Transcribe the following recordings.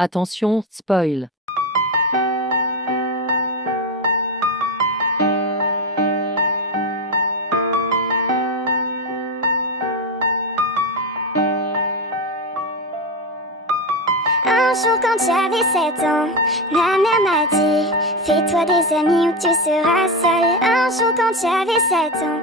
Attention, spoil. Un jour quand j'avais 7 ans, ma mère m'a dit: fais-toi des amis ou tu seras seule. Un jour quand j'avais 7 ans,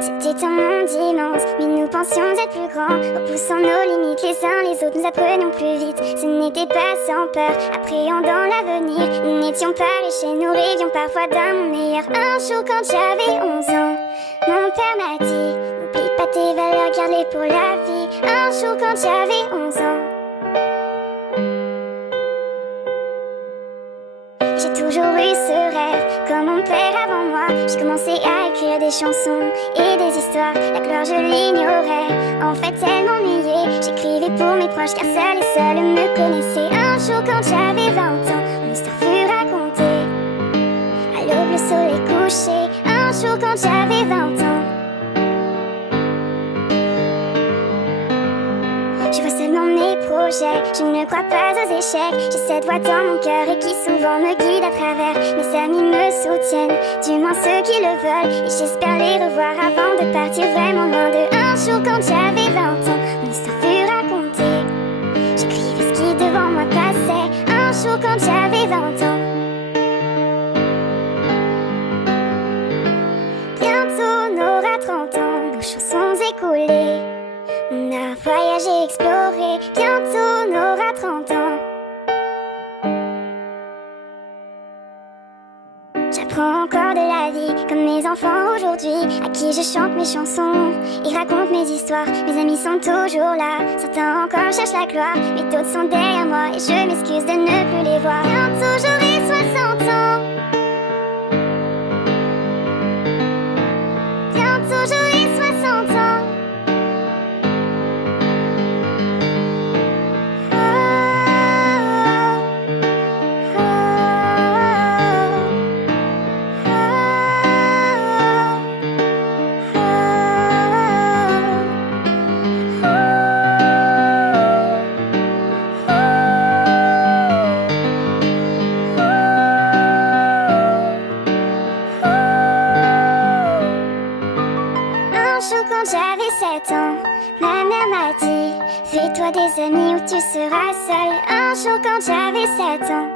c'était un monde immense, mais nous pensions être plus grands. Repoussant nos limites les uns les autres, nous apprenions plus vite. Ce n'était pas sans peur, appréhendant l'avenir. Nous n'étions pas riches et nous rêvions parfois d'un monde meilleur. Un jour quand j'avais 11 ans, mon père m'a dit: n'oublie pas tes valeurs, garde-les pour la vie. Un jour quand j'avais 11 ans, j'ai toujours eu ce rêve, comme mon père avant moi. J'ai commencé à écrire des chansons et des histoires. La gloire je l'ignorais, en fait elle m'ennuyait. J'écrivais pour mes proches car seuls et seuls me connaissaient. Un jour quand j'avais 20 ans, mon histoire fut racontée. À l'aube le soleil couché. Un jour quand j'avais 20 ans, je vois seulement mes projets, je ne crois pas aux échecs. J'ai cette voix dans mon cœur et qui souvent me guide à travers. Mes amis me soutiennent, du moins ceux qui le veulent. Et j'espère les revoir avant de partir vraiment loin d'eux. Un jour quand j'avais 20 ans, mon histoire fut racontée. J'écrivais ce qui devant moi passait. Un jour quand j'avais 20 ans, bientôt on aura 30 ans, nos chansons écoulées. On a voyagé, exploré, bientôt on aura 30 ans. J'apprends encore de la vie, comme mes enfants aujourd'hui, à qui je chante mes chansons et raconte mes histoires. Mes amis sont toujours là, certains encore cherchent la gloire, mais d'autres sont derrière moi et je m'excuse de ne plus les voir. Bientôt j'aurai 60 ans, bientôt j'aurai 60 ans. Quand j'avais 7 ans, ma mère m'a dit: fais-toi des amis ou tu seras seule. Un jour quand j'avais 7 ans,